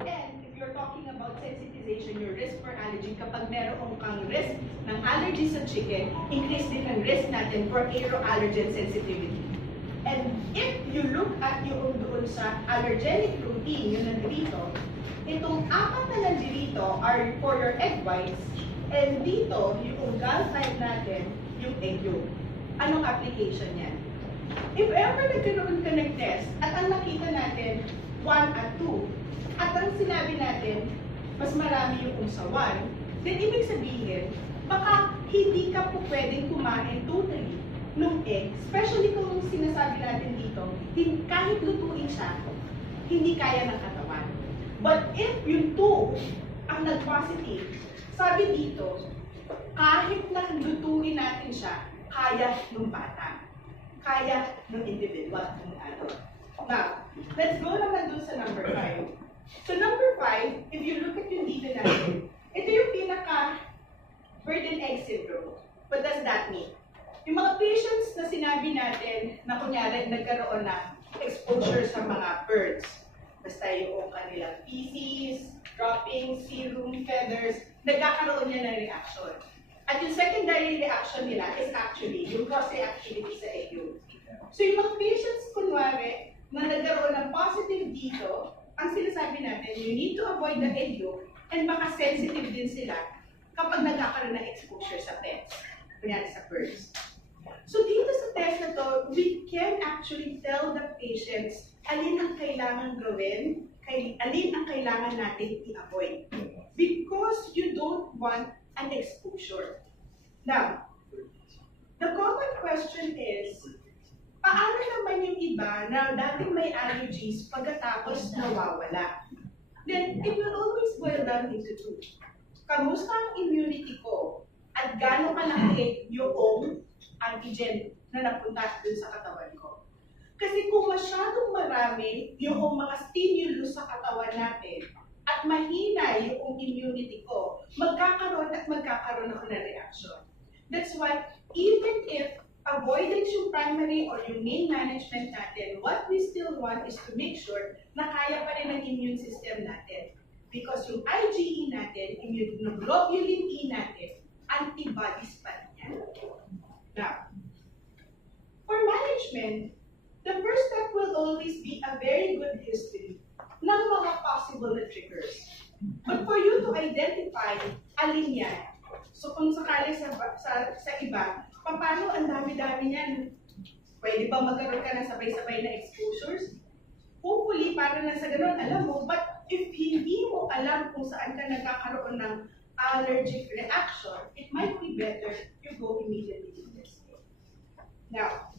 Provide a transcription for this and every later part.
And if you're talking about sensitization, your risk for allergy, kapag meron kang risk ng allergy sa chicken, increase din ang risk natin for aeroallergen sensitivity. And if you look at yung doon sa allergenic protein, yun nandito, itong apat na nandito are for your egg whites, and dito, yung gall type natin, yung egg yolk. Anong application yan? If ever nagkaroon ka ng test, at ang nakita natin, 1 at 2, at ang sinabi natin, mas marami yung sa 1, then ibig sabihin, baka hindi ka po pwedeng kumain totally ng egg, especially kung sinasabi natin dito, kahit lutuin siya, hindi kaya ng katawan. But if yung 2 ang nag-positive, sabi dito, kahit na lutuin natin siya, kaya ng bata, kaya ng individual, ng adult. Now, let's go naman dun sa number 5. So number 5, if you look at yung dito natin, ito yung pinaka-burden egg syndrome. What does that mean? Yung mga patients na sinabi natin na kunyari nagkaroon ng exposure sa mga birds, basta yung kanilang feces, droppings, serum, feathers, nagkakaroon niya ng reaction. At yung secondary reaction nila is actually yung cross-reactivity sa egg yolk. So yung mga patients, kunwari, na nagkaroon ng positive dito, ang sinasabi natin, you need to avoid the egg yolk and baka sensitive din sila kapag nagkakaroon ng exposure sa pets, kunyari sa birds. So dito sa test na to, we can actually tell the patients alin ang kailangan gawin, alin ang kailangan natin i-avoid. Because you don't want an exposure. Now, the common question is, paano naman yung iba na dating may allergies pagkatapos nawawala? Then, it will always boil down into 2. Kamusta ang immunity ko? At gaano kalaki yung antigen na napunta dun sa katawan ko? Kasi kung masyadong marami yung mga stimulus sa katawan natin at mahina yung immunity ko, magkakaroon ako ng reaction. That's why even if avoidance yung primary or yung main management natin, what we still want is to make sure na kaya pa rin ang immune system natin. Because yung IgE natin, immunoglobulin E natin, antibodies pa rin yan. Now, for management, the first step will always be a very good history ng mga possible na triggers. But for you to identify alin yan, so kung sakali sa iba, paano ang dami-dami niyan? Pwede ba magkaroon ka ng sabay-sabay na exposures? Hopefully, para na sa ganun, alam mo, but if hindi mo alam kung saan ka nagkakaroon ng allergic reaction, it might be better you go immediately to testing. Now,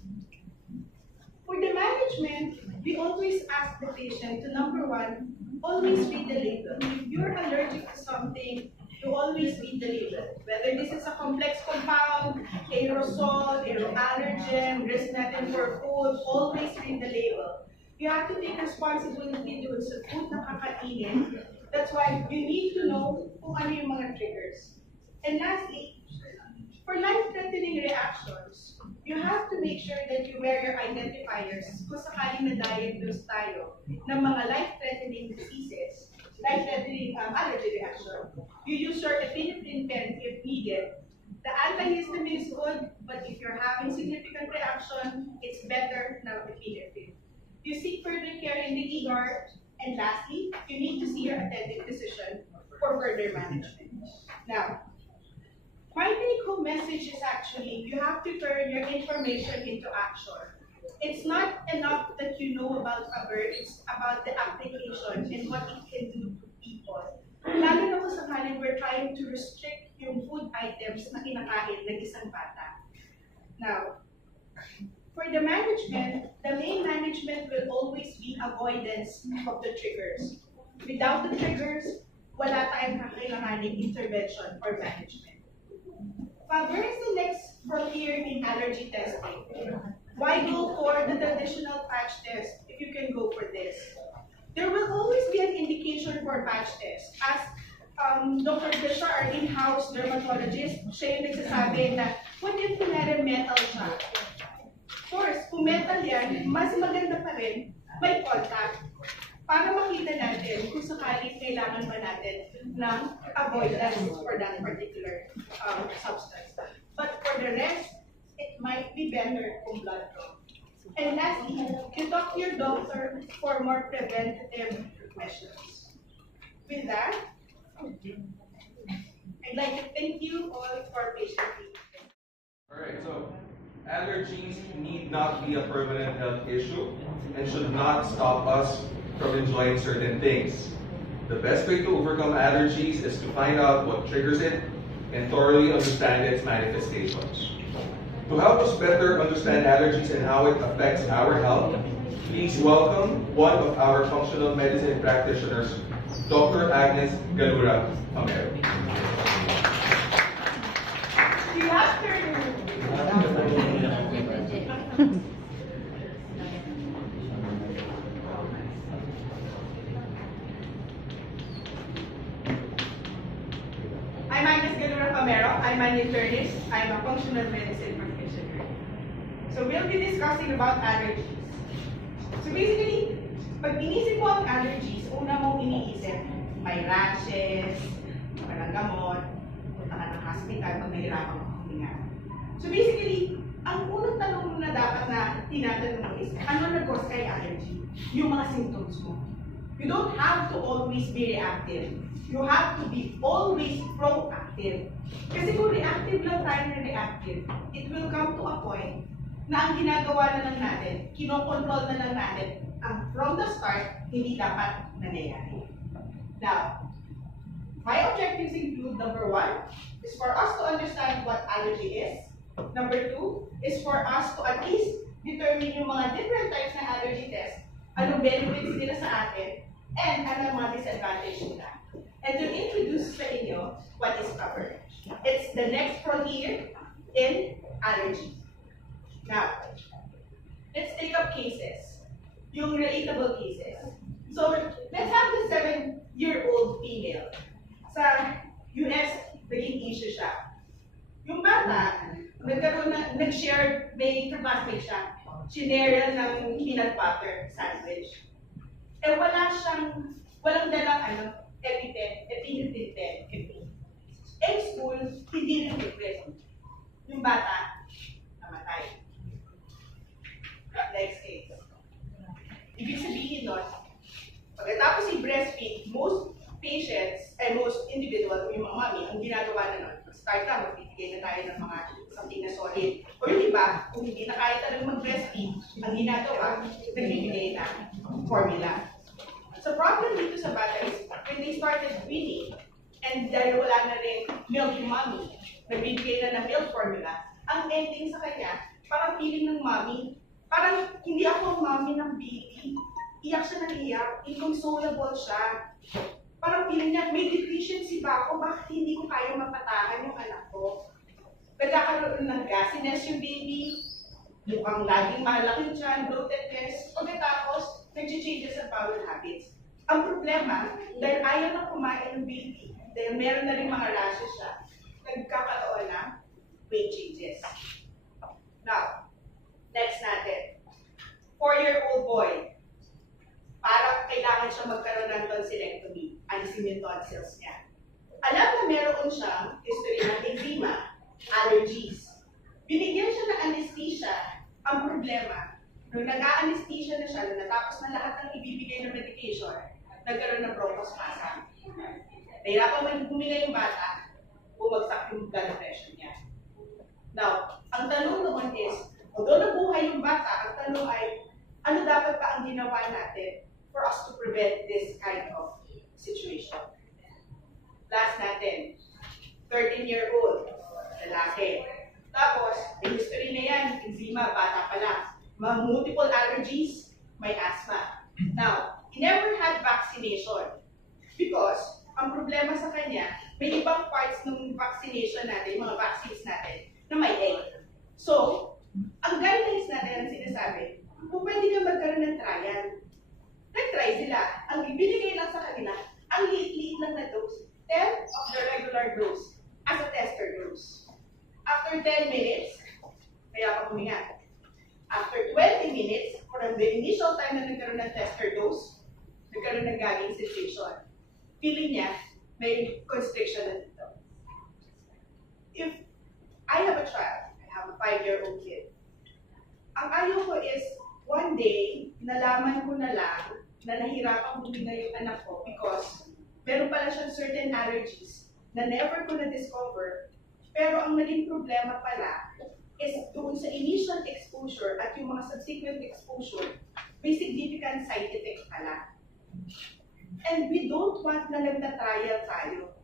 for the management, we always ask the patient to, number 1, always read the label. If you're allergic to something, you always read the label. Whether this is a complex compound, aerosol, aeroallergen, risk natin for food, always read the label. You have to take responsibility doon sa food na kakainin. That's why you need to know kung ano yung mga triggers. And lastly, for life-threatening reactions, you have to make sure that you wear your identifiers kung sakaling na-diagnose tayo ng mga life-threatening diseases, life-threatening allergy reaction. You use your epinephrine pen if needed. The antihistamine is good, but if you're having significant reaction, it's better now epinephrine. You seek further care in the ER, and lastly, you need to see your attending physician for further management. Now, my take-home message is actually, you have to turn your information into action. It's not enough that you know about a bird, it's about the application and what it can do to people. Lalo na kung sakaling we're trying to restrict yung food items na kinakain ng isang bata. Now, for the management, the main management will always be avoidance of the triggers. Without the triggers, wala tayong kakailanganing intervention or management. Where is the next frontier in allergy testing? Why go for the traditional patch test if you can go for this? There will always be an indication for patch test. As Dr. Disha, our in-house dermatologist, siya yung nagsasabi na, what if kunwari metal siya? Of course, kung metal yan, mas maganda pa rin, may contact. para makita natin kung sakaling kailangan ba natin ng avoidance for that particular substance. But for the rest, it might be better kung blood draw. And lastly, you talk to your doctor for more preventative measures. With that, I'd like to thank you all for patiently. Alright, so allergies need not be a permanent health issue and should not stop us from enjoying certain things. The best way to overcome allergies is to find out what triggers it and thoroughly understand its manifestations. To help us better understand allergies and how it affects our health, please welcome one of our functional medicine practitioners, Dr. Agnes Galura Amero. Good afternoon. I'm Agnes Galura Amero. I'm an internist. I'm a functional medicine practitioner. So we'll be discussing about allergies. So basically, pag inisip mo ang allergies, una mong iniisip, may rashes, walang gamot, punta ka ng hospital pag nahirapan ka huminga. So basically, ang unang tanong na dapat na tinatanong mo is, ano nag-cause kay allergy? Yung mga symptoms mo. You don't have to always be reactive. You have to be always proactive. Kasi kung reactive lang tayo na reactive, it will come to a point na ang ginagawa na lang natin, kinokontrol na lang natin, ang from the start, hindi dapat nangyayari. Now, my objectives include, number 1, is for us to understand what allergy is. Number 2, is for us to at least determine yung mga different types na allergy tests, anong benefits nila sa atin, and ano ang mga disadvantage nila. And to introduce sa inyo what is covered. It's the next frontier in allergy. Now, let's take up cases, yung relatable cases. So, let's have the 7-year-old female. Sa US, naging issue siya. Yung bata, nag-share, may classmate siya, sinare ng peanut butter sandwich. Eh walang dalang epinephrine. Eh school, hindi rin request. Yung bata, namatay. Next case. Ibig sabihin nun, pagkatapos i-breastfeed, most patients, most individuals, yung mga mami, ang ginagawa na nun, start na, magbibigay na tayo ng mga something na solid. O yung iba, kung hindi na kaya talagang mag-breastfeed, ang ginagawa, nagbibigay na formula. So problem dito sa bata is, when they started weaning, and dahil wala na rin milk yung mommy, nagbibigay na ng milk formula, ang ending sa kanya, parang feeling ng mommy, parang hindi ako ang mommy ng baby. Iyak siya ng iyak, inconsolable siya. Parang feeling niya, may deficiency ba ako? Bakit hindi ko kaya mapatahan yung anak ko? Nagkakaroon ng gassiness yung baby, mukhang laging malaking tiyan, bloatedness, pagkatapos, nag-changes sa bowel habits. Ang problema, dahil ayaw na kumain ng baby, dahil meron na rin mga rashes siya, nagkakaroon ng weight changes. Now, next natin. 4-year-old boy, parang kailangan siya magkaroon ng tonsillectomy, alisin yung tonsils niya. Alam na meron siyang history ng eczema, allergies. Binigyan siya ng anesthesia. Ang problema, nung nag-a-anesthesia na siya, nung natapos na lahat ng ibibigay ng medication, nagkaroon ng bronchospasm. Nahirapan huminga yung bata, bumagsak yung blood pressure niya. Now, ang tanong noon is, although nabuhay yung bata, ang tanong ay, ano dapat pa ang ginawa natin for us to prevent this kind of situation? Last natin, 13-year-old, lalaki. Tapos, may history na yan, eczema, bata pa lang. Multiple allergies, may asthma. Now, he never had vaccination because ang problema sa kanya, may ibang parts ng vaccination natin, mga vaccines natin, na may egg. So, ang guidelines natin ang sinasabi, kung pwede ka magkaroon ng trial, nag-try sila. Ang ibinigay lang sa kanila, ang liit-liit lang na dose, 10 of the regular dose as a tester dose. After 10 minutes, kaya pa huminga. After 20 minutes, from the initial time na nagkaroon ng tester dose, nagkaroon ng gagging sensation. Feeling niya, may constriction na dito. If I have a child, I have a 5-year-old kid, ang ayaw ko is, one day, nalaman ko na lang na nahirapan huminga yung anak ko because meron pala siyang certain allergies na never ko na-discover, pero ang naging problema pala is doon sa initial exposure at yung mga subsequent exposure, may significant side effects pala. And we don't want na nagtatrial tayo.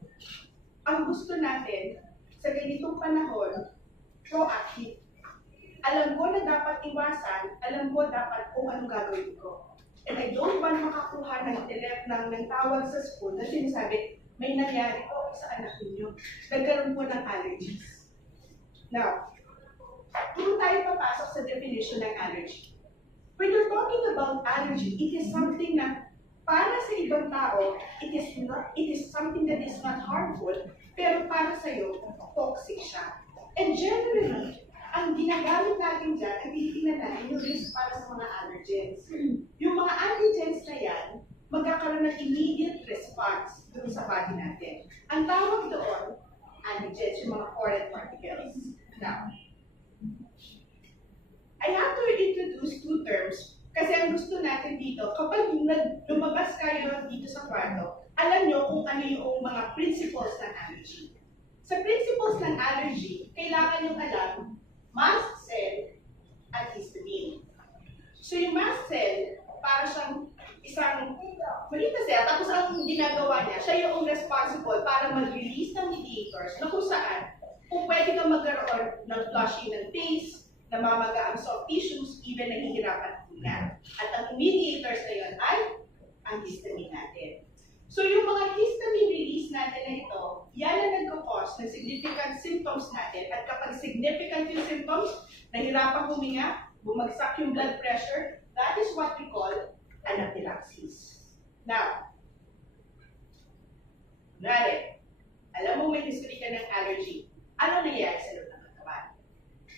Ang gusto natin, sa ganitong panahon, proactive. Alam ko na dapat iwasan, alam ko dapat kung anong gagawin ko. And I don't want makakuha ng tawag sa school na sinasabi, may nangyari po sa anak ninyo. Nagkaroon po ng allergies. Now, kung tayo papasok sa definition ng allergy. When you're talking about allergy, it is something na para sa ibang tao, it is something that is not harmful, pero para sa iyo, toxic siya. And generally, ang ginagamit natin dyan, ang tinitingnan natin yung risk para sa mga allergens. Yung mga allergens na yan, magkakaroon ng immediate response dun sa body natin. Ang tawag doon, allergens, yung mga foreign particles. Now, I have to introduce two terms kasi ang gusto natin dito, kapag lumabas kayo dito sa kwarto, alam nyo kung ano yung mga principles ng allergy. Sa principles ng allergy, kailangan nyo alam mast cell at histamine. So yung mast cell, para siyang isang maliit na cell, tapos ang ginagawa niya, siya yung responsible para mag-release ng mediators na kung saan, kung pwede kang magkaroon ng flushing ng face, namamaga ang soft tissues, even nahihirapan huminga. At ang mediators na yun ay ang histamine natin. So yung mga histamine release natin na ito, yan ang nagkakos ng significant symptoms natin. At kapag significant yung symptoms, nahirapan huminga, bumagsak yung blood pressure, that is what we call anaphylaxis. Now, alam mo may history ka ng allergy. Ano nangyayari sa loob ng katawan?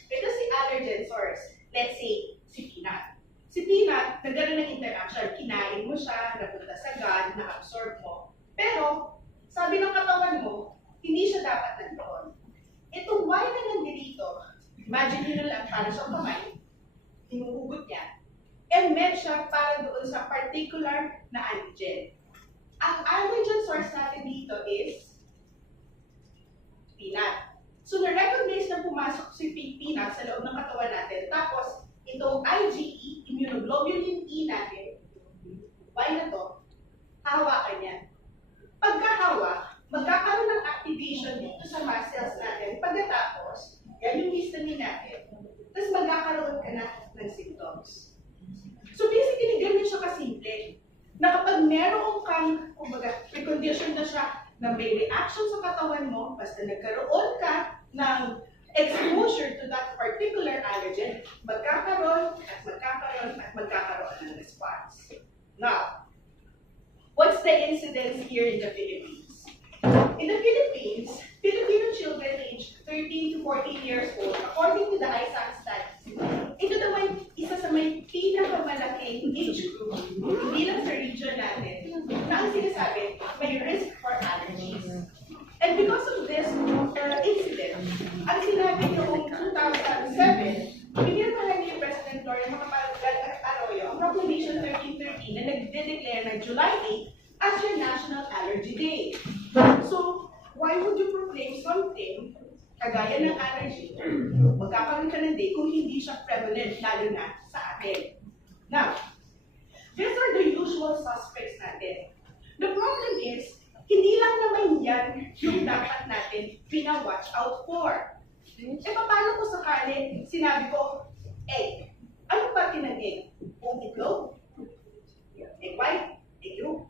Ito si allergen source. Let's say, si peanut. Si peanut, nagkaroon ng interaction. Kinain mo siya, napunta sa gut, na-absorb mo. Pero, sabi ng katawan mo, hindi siya dapat nandoon. Itong Y na nandito, imagine nyo lang, para siyang kamay, hinuhugot niya. And meant siya para doon sa particular na antigen. Ang allergen source natin dito is peanut. So, na-recognize na pumasok si peanut sa loob ng katawan natin. Tapos, itong IgE, immunoglobulin E natin, Y na to, hawakan yan. Pagkahawak, magkakaroon ng activation dito sa mast cells natin. Pagkatapos, yan yung histamine natin. Tapos magkakaroon ka na ng symptoms. So basically, ganyan siya kasimple. Na kapag meron kang, kumbaga, precondition na siya na may reaction sa katawan mo, basta nagkaroon ka ng exposure to that particular allergen, magkakaroon at magkakaroon at magkakaroon ng response. Now, what's the incidence here in the Philippines? In the Philippines, Filipino children aged 13 to 14 years old, according to the ISAC stats, ito naman isa sa may pinakamalaking age group, hindi lang sa region natin, na ang sinasabi, may risk for allergies. And because of this incident, ang sinabi noong 2007, pinirmahan ni President Gloria Macapagal Arroyo ang Proclamation 1313 na nag-declare na July 8 as your National Allergy Day. So, why would you proclaim something kagaya ng allergy? Magkakaroon ka ng day kung hindi siya prevalent, lalo na sa atin. Now, these are the usual suspects natin. The problem is, hindi lang naman yan yung dapat natin pina-watch out for. Paano kung sakali sinabi ko, egg? Ano parte ng egg? Kung itlog? Egg white? Egg yolk?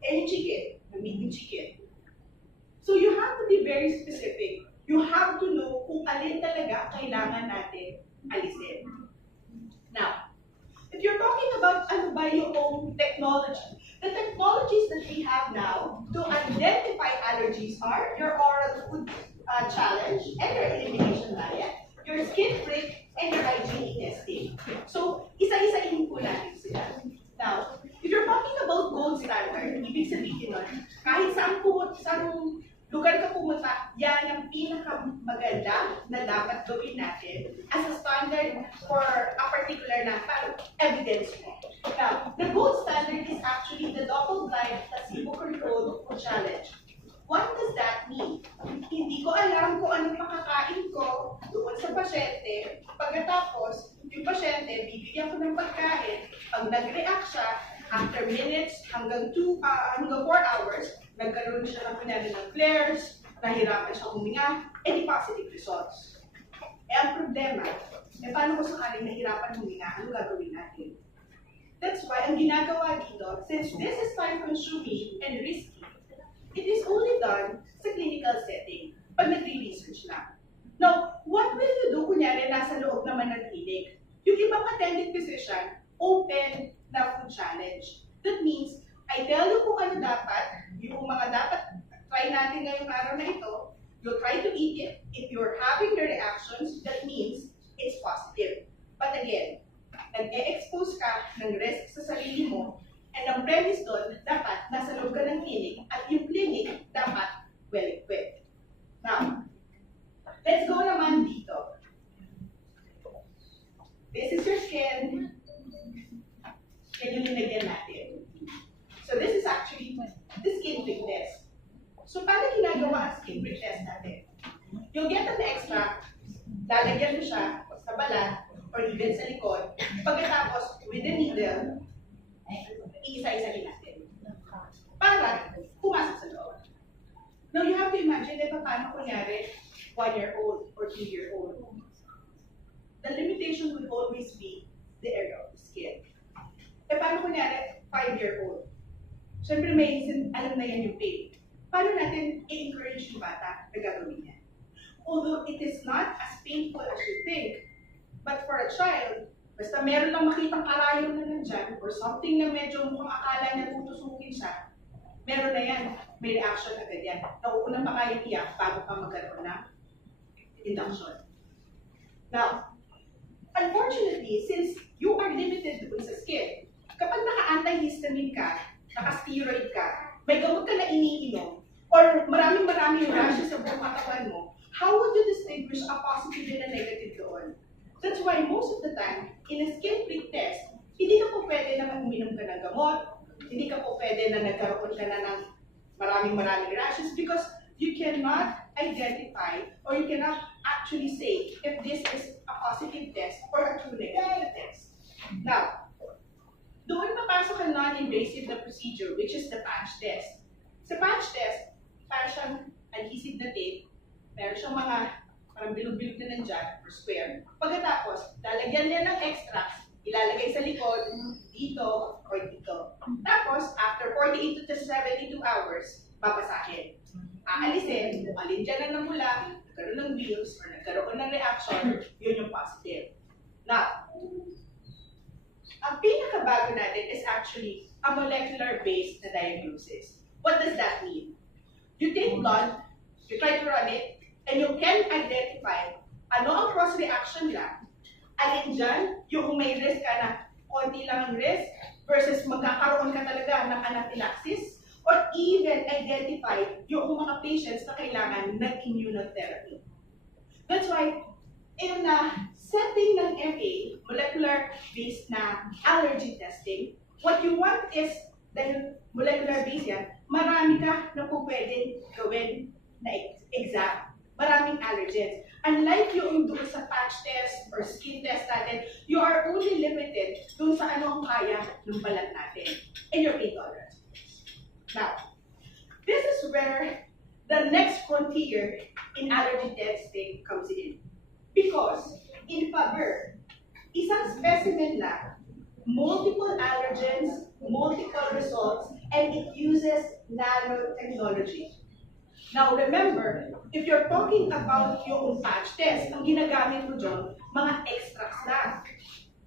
Yung chicken? Meat yung chicken. So you have to be very specific. You have to know kung alin talaga kailangan natin alisin. Now, if you're talking about ano ba yung technology, the technologies that we have now to identify allergies are your oral food challenge and your elimination diet, your skin prick, and your IgE testing. So, isa-isahin po natin sila. Now, if you're talking about gold maganda na dapat gawin natin as a standard for a particular na evidence mo. Now, the gold standard is actually the double-blind placebo-controlled challenge. What does that mean? Hindi ko alam kung anong makakain ko doon sa pasyente. Pagkatapos, yung pasyente, bibigyan ko ng pagkain. Pag nag-react siya, after minutes hanggang 4 hours, nagkaroon siya ng kunyari ng flares, nahirapan siya huminga, any positive results. Ang problema, paano kung sakaling nahirapan huminga, ano gagawin natin? That's why ang ginagawa dito, since this is time-consuming and risky, it is only done sa clinical setting, pag nagre-research lang. Now, what will you do kunyari nasa loob naman ng clinic? Yung ibang attending physician, open na food challenge. That means, I tell you kung ano dapat, yung mga dapat try natin ngayong araw na ito, you'll try to eat it. If you're having the reactions, that means it's positive. But again, nag-e-expose ka ng risk sa sarili mo, and ang premise doon, dapat nasa loob ka ng clinic at yung clinic dapat well-equipped. Now, let's go naman dito. This is your skin. Yan yung nilagyan natin. So this is actually the skin prick test. So paano ginagawa ang skin prick test natin? You'll get an extract, lalagyan mo siya sa balat or even sa likod. Pagkatapos, with the needle, iisa-isahin natin. Para pumasok sa loob. Now, you have to imagine paano kunyari 1-year-old or 2-year-old. The limitation would always be the area of the skin. Paano kunyari 5-year-old? Siyempre may alam na yan yung pain. Paano natin i-encourage yung bata na gagawin yan? Although it is not as painful as you think, but for a child, basta meron lang makitang karayom na nandyan or something na medyo mukhang akala na tutusukin siya, meron na yan, may reaction agad yan. Nauuna pa kayo iyak bago pa magkaroon ng induction. Now, unfortunately, since you are limited dun sa skin, kapag naka-antihistamine ka, naka-steroid ka, may gamot ka na iniinom, or maraming rashes sa buong katawan mo, how would you distinguish a positive and a negative doon? That's why most of the time, in a skin prick test, hindi ka po pwede na uminom ka ng gamot, hindi ka po pwede na nagkaroon ka na ng maraming rashes because you cannot identify or you cannot actually say if this is a positive test or a true negative test. Now, doon papasok ang non-invasive na procedure, which is the patch test. Sa patch test, para siyang adhesive na tape, meron siyang mga parang bilog-bilog na nandyan, or square. Pagkatapos, lalagyan niya ng extracts, ilalagay sa likod, dito, or dito. Tapos, after 48 to 72 hours, babasahin. Aalisin, alin dyan na namula, nagkaroon ng wheels, or nagkaroon ng reaction, yun yung positive. Now, ang pinakabago natin is actually a molecular-based na diagnosis. What does that mean? You take blood, you try to run it, and you can identify ano ang cross-reaction lang. Alin dyan, yung may risk ka na konti lang ang risk versus magkakaroon ka talaga ng anaphylaxis or even identify yung mga patients na kailangan ng immunotherapy. That's why, in a setting ng MA, molecular-based na allergy testing, what you want is, dahil molecular-based yan, marami ka na po pwedeng gawin na exam. Maraming allergens. Unlike yung doon sa patch test or skin test natin, you are only limited doon sa ano ang kaya ng balat natin and your pain tolerance. Now, this is where the next frontier in allergy testing comes in. Because in Faber, isang specimen lang, multiple allergens, multiple results, and it uses nanotechnology. Now remember, if you're talking about yung patch test, ang ginagamit mo dyan, mga extracts lang.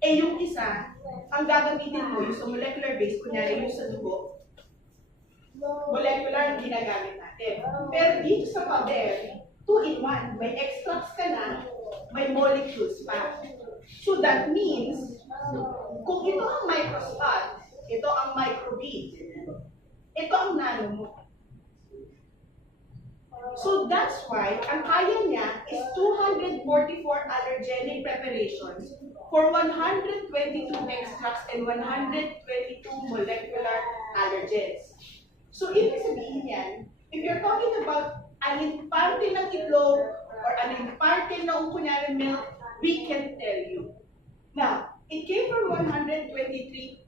Eh yung isa, ang gagamitin mo yung sa molecular base, kunyari yung sa dugo, molecular ang ginagamit natin. Pero dito sa Faber, 2-in-1, may extracts ka na, may molecules pa. So that means, kung ito ang microspot, ito ang microbead, ito ang nano mo. So that's why ang kaya niya is 244 allergenic preparations for 122 extracts and 122 molecular allergens. So ibig sabihin yan, if you're talking about alin parte ng itlog or alin parte ng kunyari milk, we can tell you. Now, it came from 123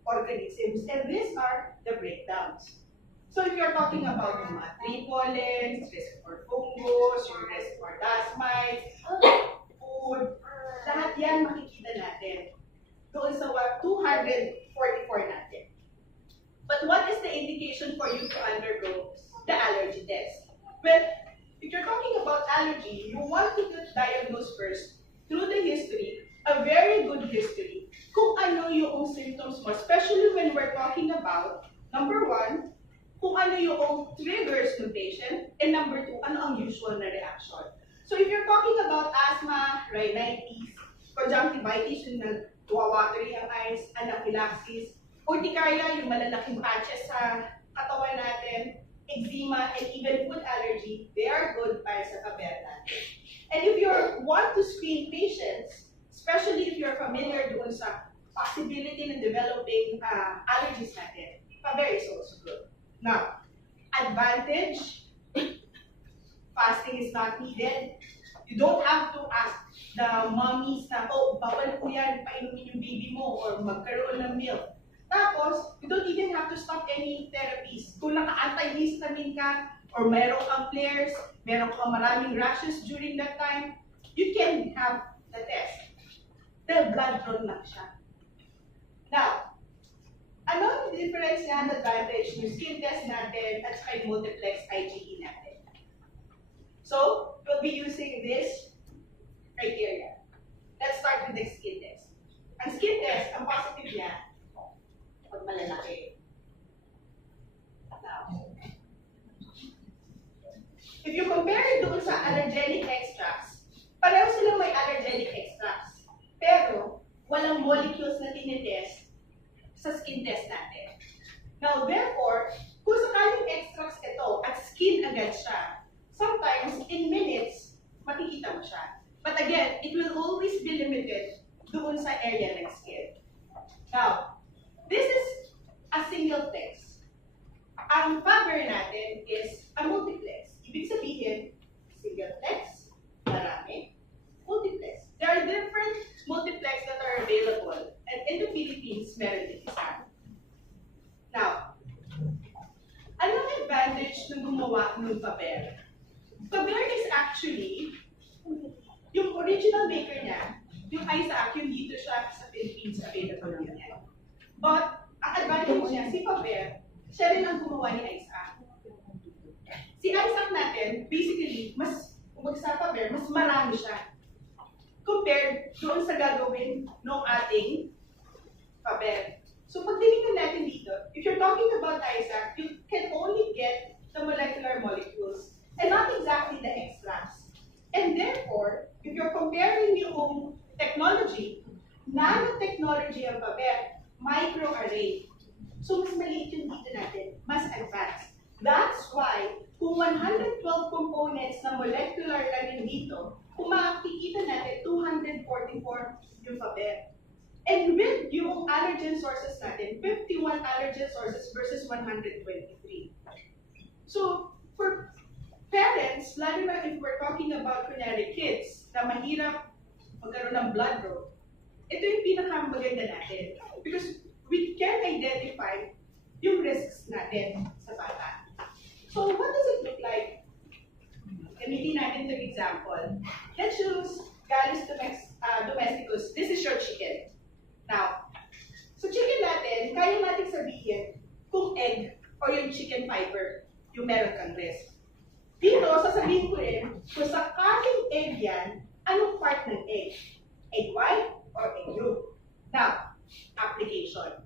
organisms, and these are the breakdowns. So if you're talking about yung mga tree pollens, risk for fungus, yung risk for dust mites, food, lahat yan makikita natin doon sa 244 natin. But what is the indication for you to undergo the allergy test? Well, if you're talking about allergy, you want to diagnose first through the history, a very good history, kung ano yung symptoms mo, especially when we're talking about, number one, kung ano yung triggers ng patient, and number two, ano ang usual na reaction. So if you're talking about asthma, rhinitis, conjunctivitis, yung nagwawatery ang eyes, anaphylaxis, urticaria, yung malalaking patches sa katawan natin, eczema, and even food allergy, they are good para sa paber natin. And if you want to screen patients, especially if you're familiar doon sa possibility ng developing allergies natin, paber is also good. Now, advantage, fasting is not needed. You don't have to ask the mommies na, oh, bawal po yan, painumin yung baby mo or magkaroon ng milk. Tapos, you don't even have to stop any therapies. Kung naka-antihistamine ka, or meron kang flares, meron kang maraming rashes during that time, you can have the test. The blood drawn lang siya. Now, ano ang difference nga na advantage yung skin test natin at saka yung multiplex IgE natin? So, we'll be using this criteria. Let's start with the skin test. Ang skin test, ang positive niya, pag malalaki. Now, if you compare it doon sa allergenic extracts, pareho silang may allergenic extracts. Pero, walang molecules na tinitest sa skin test natin. Now, therefore, kung sakaling extracts ito at skin agad siya, sometimes in minutes, makikita mo siya. But again, it will always be limited doon sa area ng skin. Now, this is a single test. Ang paber natin is a multiplex. Ibig sabihin, single test, marami, multiplex. There are different multiplex that are available. And in the Philippines, meron din isa. Now, anong advantage ng gumawa ng paber? Paber is actually, yung original maker niya, yung Isaac, yung dito siya sa Philippines available niya. But, ang advantage niya, si Paber, siya rin ang gumawa ni Isaac. Si Isaac natin, basically, mas, kung sa Paber, mas marami siya compared doon sa gagawin ng ating paber. So pag tinignan natin dito, if you're talking about Isaac, you can only get the molecular molecules and not exactly the extracts. And therefore, if you're comparing yung technology, nanotechnology ang paber, microarray. So mas maliit yung dito natin, mas advanced. That's why, kung 112 components na molecular lang yung dito, kung makikita natin, 244 yung paber. And with yung allergen sources natin, 51 allergen sources versus 123. So, for parents, lalo na if we're talking about kunyari kids na mahirap magkaroon ng blood draw, ito yung pinakamaganda natin. Because we can identify yung risks natin sa bata. So, what does it look like? Gamitin natin itong example. Let's use Gallus domesticus. This is your chicken. Now, so chicken natin, kaya natin sabihin kung egg or yung chicken fiber yung meron kang risk. Dito, sasabihin ko rin, kung sakaling egg yan, anong part ng egg? Egg white or egg yolk? Now, application.